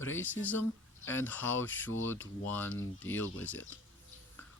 Racism and how should one deal with it?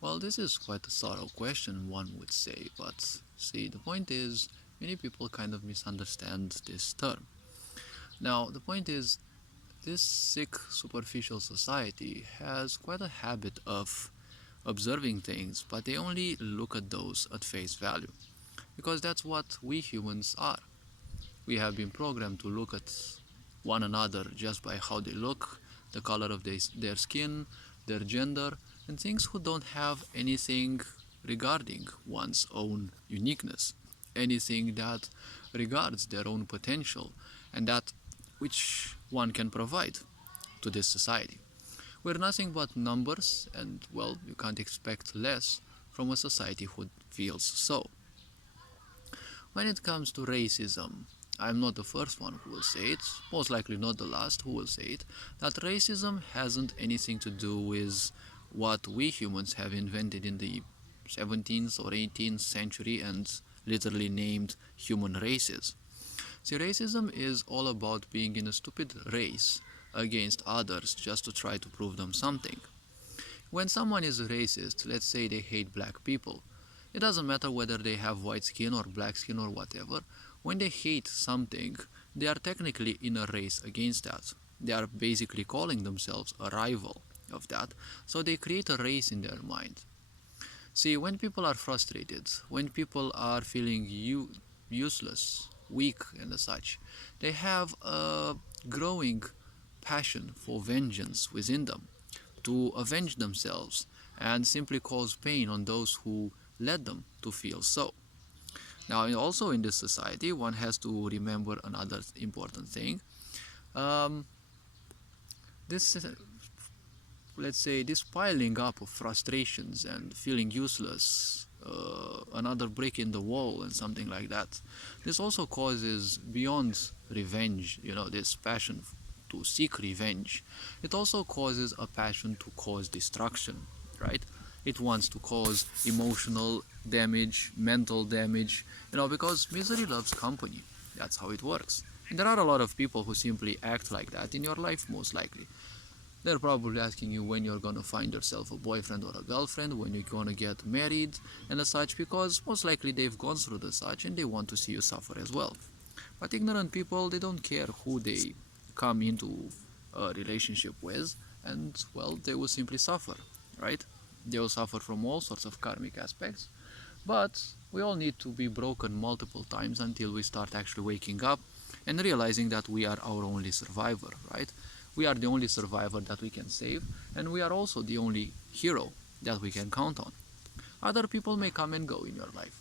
Well, this is quite a subtle question, one would say, but see, the point is, many people kind of misunderstand this term. Now, the point is, this sick, superficial society has quite a habit of observing things, but they only look at those at face value, because that's what we humans are. We have been programmed to look at one another just by how they look, the color of their skin, their gender, and things who don't have anything regarding one's own uniqueness, anything that regards their own potential and that which one can provide to this society. We're nothing but numbers, and well, you can't expect less from a society who feels so. When it comes to racism, I'm not the first one who will say it, most likely not the last who will say it, that racism hasn't anything to do with what we humans have invented in the 17th or 18th century and literally named human races. See, racism is all about being in a stupid race against others just to try to prove them something. When someone is racist, let's say they hate black people, it doesn't matter whether they have white skin or black skin or whatever. When they hate something, they are technically in a race against that. They are basically calling themselves a rival of that, so they create a race in their mind. See, when people are frustrated, when people are feeling useless, weak, and such, they have a growing passion for vengeance within them to avenge themselves and simply cause pain on those who led them to feel so. Now, also in this society, one has to remember another important thing. Um, this, let's say, this piling up of frustrations and feeling useless, another brick in the wall, and something like that. This also causes beyond revenge, this passion to seek revenge. It also causes a passion to cause destruction, right? It wants to cause emotional damage, mental damage, because misery loves company. That's how it works. And there are a lot of people who simply act like that in your life, most likely. They're probably asking you when you're gonna find yourself a boyfriend or a girlfriend, when you're gonna get married, and as such, because most likely they've gone through the such and they want to see you suffer as well. But ignorant people, they don't care who they come into a relationship with, and well, they will simply suffer, right? They will suffer from all sorts of karmic aspects, but we all need to be broken multiple times until we start actually waking up and realizing that we are our only survivor, right? We are the only survivor that we can save, and we are also the only hero that we can count on. Other people may come and go in your life.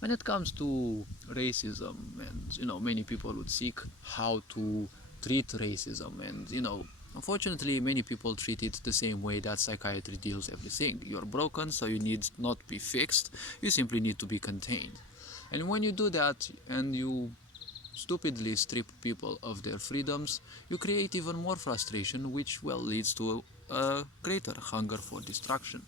When it comes to racism, and many people would seek how to treat racism, and unfortunately, many people treat it the same way that psychiatry deals everything. You're broken, so you need not be fixed, you simply need to be contained. And when you do that and you stupidly strip people of their freedoms, you create even more frustration, which well leads to a greater hunger for destruction.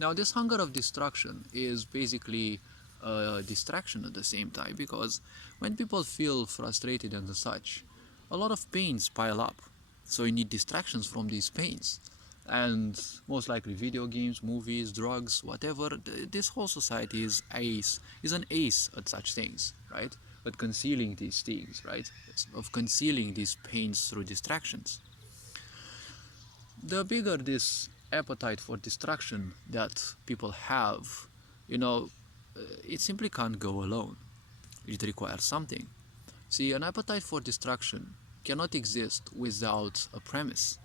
Now, this hunger of destruction is basically a distraction at the same time, because when people feel frustrated and such, a lot of pains pile up. So you need distractions from these pains. And most likely video games, movies, drugs, whatever, this whole society is an ace at such things, right? At concealing these things, right? Of concealing these pains through distractions. The bigger this appetite for destruction that people have, you know, it simply can't go alone. It requires something. See, an appetite for destruction cannot exist without a premise.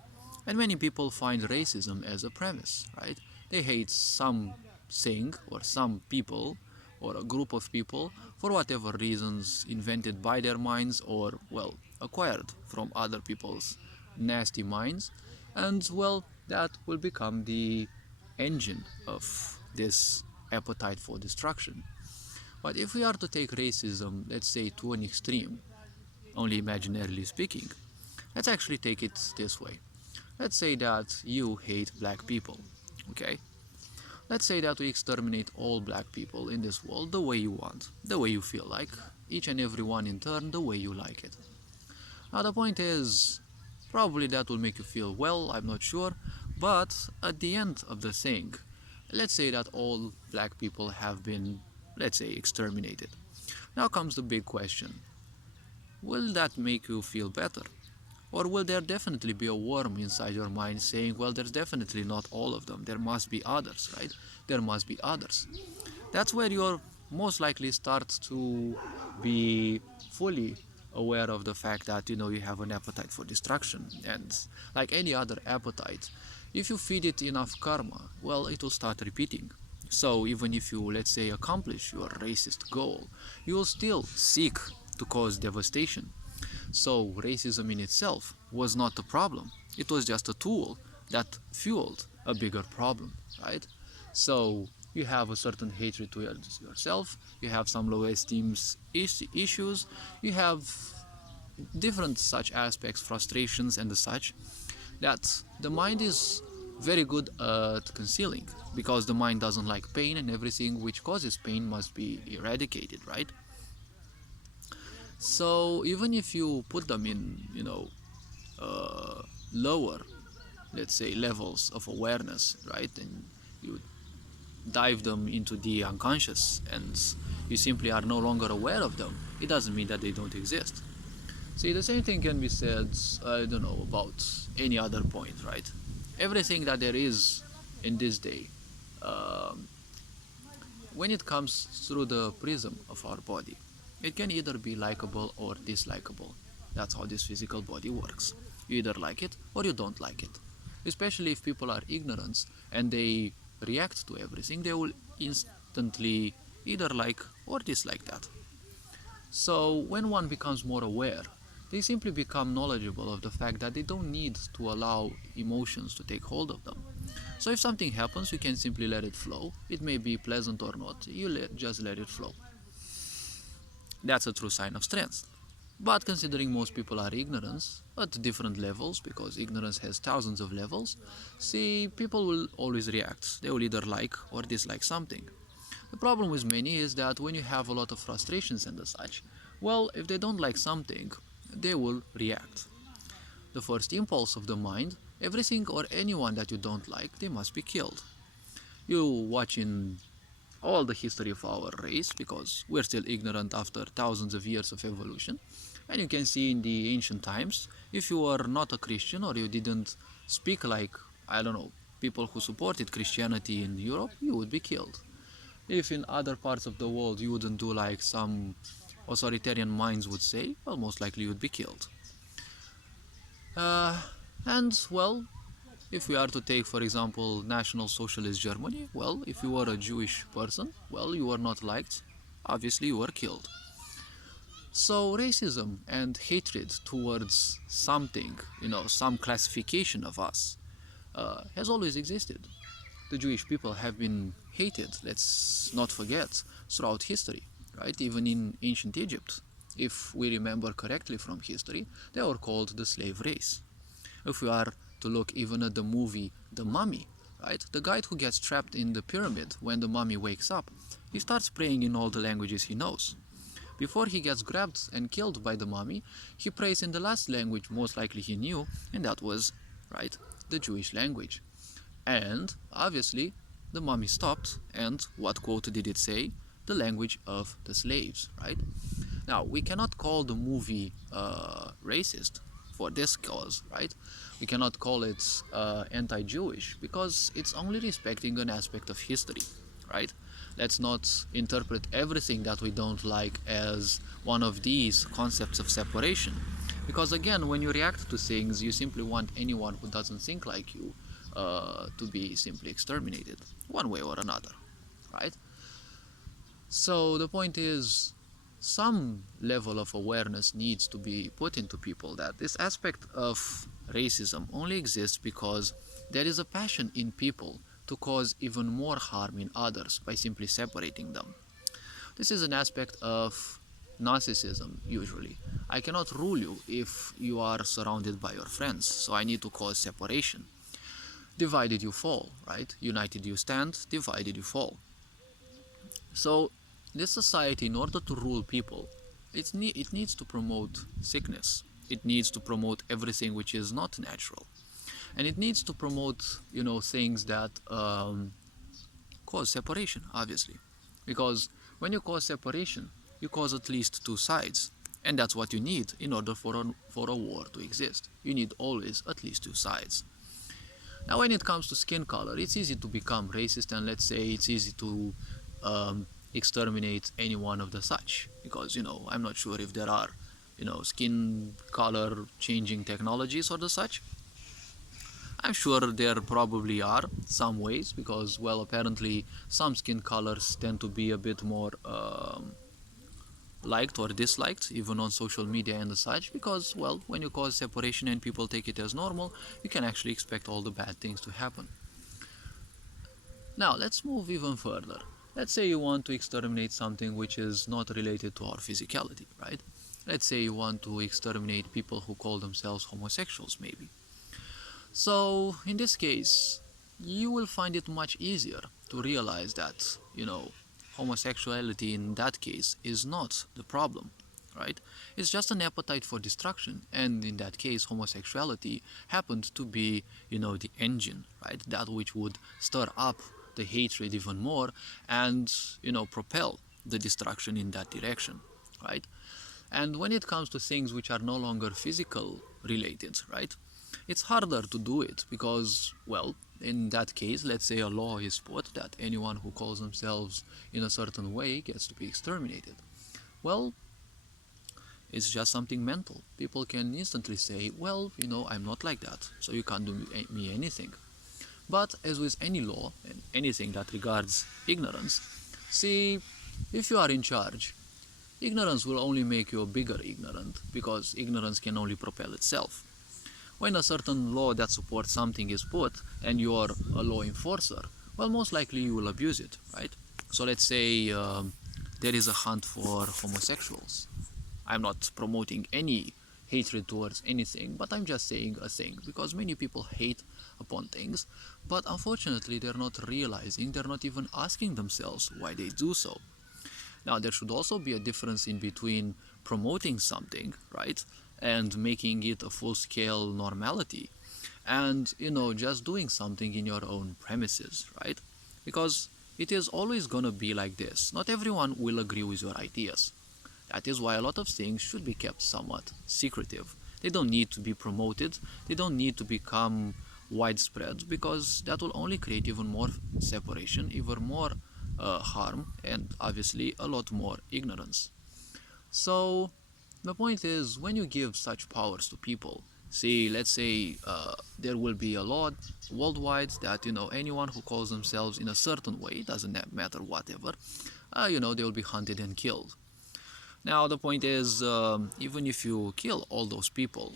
And many people find racism as a premise, right? They hate something or some people or a group of people for whatever reasons invented by their minds or, well, acquired from other people's nasty minds. And, well, that will become the engine of this appetite for destruction. But if we are to take racism, let's say, to an extreme, only imaginarily speaking, let's actually take it this way. Let's say that you hate black people, okay? Let's say that we exterminate all black people in this world the way you want, the way you feel like, each and every one in turn the way you like it. Now the point is, Probably that will make you feel well, I'm not sure. But at the end of the thing, let's say that all black people have been, let's say, exterminated. Now comes the big question. Will that make you feel better? Or will there definitely be a worm inside your mind saying, well, there's definitely not all of them. There must be others, right? There must be others. That's where you're most likely start to be fully aware of the fact that you have an appetite for destruction, and like any other appetite, if you feed it enough karma, well, it will start repeating. So even if you, let's say, accomplish your racist goal, you will still seek to cause devastation. So racism in itself was not the problem. It was just a tool that fueled a bigger problem, right? So you have a certain hatred towards yourself, you have some low esteem issues, you have different such aspects, frustrations and the such, that the mind is very good at concealing, because the mind doesn't like pain, and everything which causes pain must be eradicated, right? So even if you put them in, lower, let's say, levels of awareness, right, and you dive them into the unconscious and you simply are no longer aware of them, it doesn't mean that they don't exist. See, the same thing can be said, I don't know, about any other point, right? Everything that there is in this day, um, when it comes through the prism of our body, it can either be likable or dislikable. That's how this physical body works. You either like it or you don't like it. Especially if people are ignorant and they react to everything, they will instantly either like or dislike that. So when one becomes more aware, they simply become knowledgeable of the fact that they don't need to allow emotions to take hold of them. So if something happens, you can simply let it flow. It may be pleasant or not, just let it flow. That's a true sign of strength. But considering most people are ignorant at different levels, because ignorance has thousands of levels, see, people will always react. They will either like or dislike something. The problem with many is that when you have a lot of frustrations and the such, well, if they don't like something, they will react. The first impulse of the mind, everything or anyone that you don't like, they must be killed. You watch in all the history of our race, because we're still ignorant after thousands of years of evolution, and you can see in the ancient times, if you were not a Christian or you didn't speak like, I don't know, people who supported Christianity in Europe, you would be killed. If in other parts of the world you wouldn't do like some authoritarian minds would say, well, most likely you would be killed. Uh, and well, if we are to take, for example, National Socialist Germany, well, if you were a Jewish person, well, you were not liked, obviously you were killed. So racism and hatred towards something, some classification of us, has always existed. The Jewish people have been hated, let's not forget, throughout history, right? Even in ancient Egypt, if we remember correctly from history, they were called the slave race. If we are to look even at the movie The Mummy, right? The guy who gets trapped in the pyramid when the mummy wakes up, he starts praying in all the languages he knows. Before he gets grabbed and killed by the mummy, he prays in the last language most likely he knew, and that was, right, the Jewish language. And obviously, the mummy stopped, and what quote did it say? The language of the slaves, right? Now, we cannot call the movie racist for this cause, right? We cannot call it anti-Jewish, because it's only respecting an aspect of history, right? Let's not interpret everything that we don't like as one of these concepts of separation. Because again, when you react to things, you simply want anyone who doesn't think like you to be simply exterminated, one way or another, right? So the point is, some level of awareness needs to be put into people that this aspect of racism only exists because there is a passion in people to cause even more harm in others by simply separating them. This is an aspect of narcissism, usually. I cannot rule you if you are surrounded by your friends, so I need to cause separation. Divided you fall, right? United you stand, divided you fall. So this society, in order to rule people, it needs to promote sickness. it needs to promote everything which is not natural, and it needs to promote things that cause separation, obviously, because when you cause separation, you cause at least two sides, and that's what you need in order for a war to exist. You need always at least two sides. Now, when it comes to skin color, it's easy to become racist, and let's say it's easy to exterminate any one of the such, because I'm not sure if there are skin color changing technologies or the such. I'm sure there probably are some ways, because well, apparently some skin colors tend to be a bit more liked or disliked even on social media and such, because well, when you cause separation and people take it as normal, you can actually expect all the bad things to happen. Now let's move even further. Let's say you want to exterminate something which is not related to our physicality, right? Let's say you want to exterminate people who call themselves homosexuals, maybe. So in this case, you will find it much easier to realize that homosexuality in that case is not the problem, right? It's just an appetite for destruction, and in that case homosexuality happened to be the engine, right? That which would stir up the hatred even more and propel the destruction in that direction, right? And when it comes to things which are no longer physical related, right, it's harder to do it because, well, in that case, let's say a law is put that anyone who calls themselves in a certain way gets to be exterminated. Well, it's just something mental. People can instantly say, well, I'm not like that, so you can't do me anything. But as with any law and anything that regards ignorance, see, if you are in charge, ignorance will only make you a bigger ignorant, because ignorance can only propel itself. When a certain law that supports something is put and you're a law enforcer, well, most likely you will abuse it, right? So let's say there is a hunt for homosexuals. I'm not promoting any hatred towards anything, but I'm just saying a thing, because many people hate upon things, but unfortunately they're not realizing, they're not even asking themselves why they do so. Now, there should also be a difference in between promoting something, right, and making it a full-scale normality, and just doing something in your own premises, right? Because it is always gonna be like this. Not everyone will agree with your ideas. That is why a lot of things should be kept somewhat secretive. They don't need to be promoted. They don't need to become widespread, because that will only create even more separation, even more harm, and obviously a lot more ignorance. So the point is, when you give such powers to people, see, let's say there will be a law worldwide that anyone who calls themselves in a certain way, doesn't matter whatever, they will be hunted and killed. Now the point is, even if you kill all those people,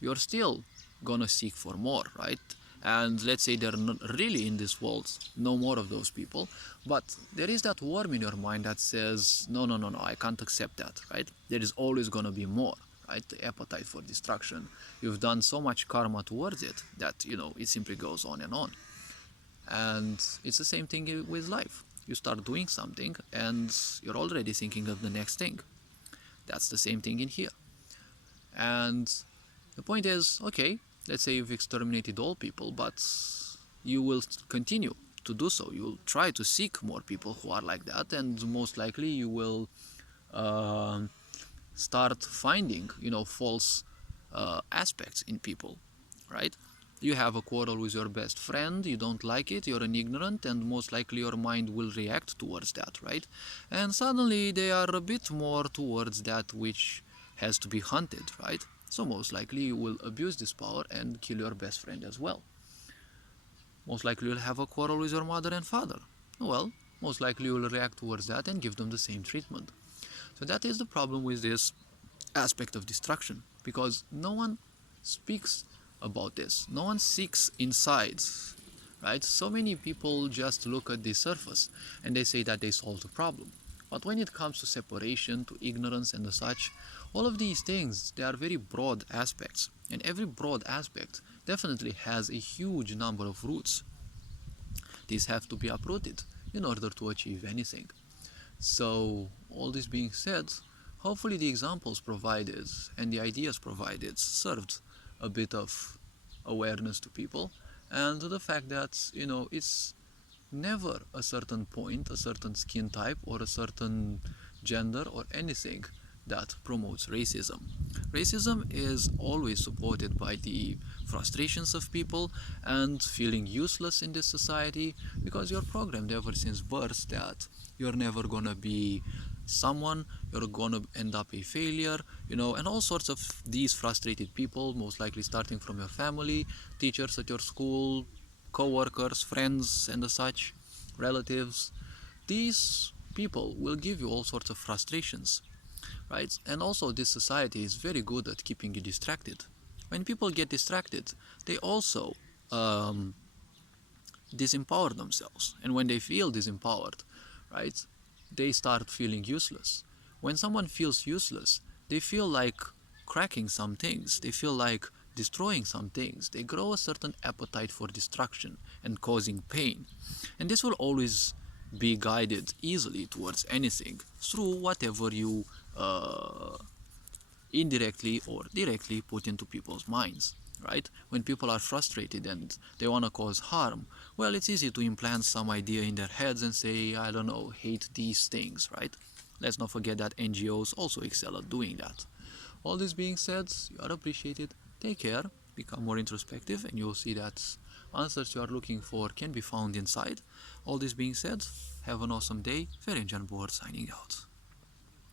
you're still gonna seek for more, right? And let's say there are really in this world no more of those people, but there is that worm in your mind that says, no, no, no, no, I can't accept that, right? There is always gonna be more, right? The appetite for destruction. You've done so much karma towards it that it simply goes on and on. And it's the same thing with life. You start doing something and you're already thinking of the next thing. That's the same thing in here. And the point is, okay, let's say you've exterminated all people, but you will continue to do so. You'll try to seek more people who are like that, and most likely you will start finding, false aspects in people, right? You have a quarrel with your best friend, you don't like it, you're an ignorant, and most likely your mind will react towards that, right? And suddenly they are a bit more towards that which has to be hunted, right? So most likely you will abuse this power and kill your best friend as well. Most likely you'll have a quarrel with your mother and father. Well, most likely you will react towards that and give them the same treatment. So that is the problem with this aspect of destruction, because no one speaks about this. No one seeks inside, right? So many people just look at the surface and they say that they solved the problem. But when it comes to separation, to ignorance and such, all of these things, they are very broad aspects. And every broad aspect definitely has a huge number of roots. These have to be uprooted in order to achieve anything. So, all this being said, Hopefully the examples provided and the ideas provided served a bit of awareness to people, and to the fact that, it's never a certain point, a certain skin type, or a certain gender or anything that promotes racism. Racism is always supported by the frustrations of people and feeling useless in this society, because you're programmed ever since birth that you're never gonna be someone, you're gonna end up a failure, and all sorts of these frustrated people, most likely starting from your family, teachers at your school, co-workers, friends, and the such, relatives. These people will give you all sorts of frustrations, right? And also, this society is very good at keeping you distracted. When people get distracted, they also um, disempower themselves. And when they feel disempowered, right, they start feeling useless. When someone feels useless, they feel like cracking some things, they feel like destroying some things. They grow a certain appetite for destruction and causing pain. And this will always be guided easily towards anything through whatever you indirectly or directly put into people's minds, right? When people are frustrated and they want to cause harm, well, it's easy to implant some idea in their heads and say, I don't know, hate these things, right? Let's not forget that NGOs also excel at doing that. All this being said, you are appreciated. Take care, become more introspective, and you'll see that answers you are looking for can be found inside. All this being said, have an awesome day. Ferenc Board signing out.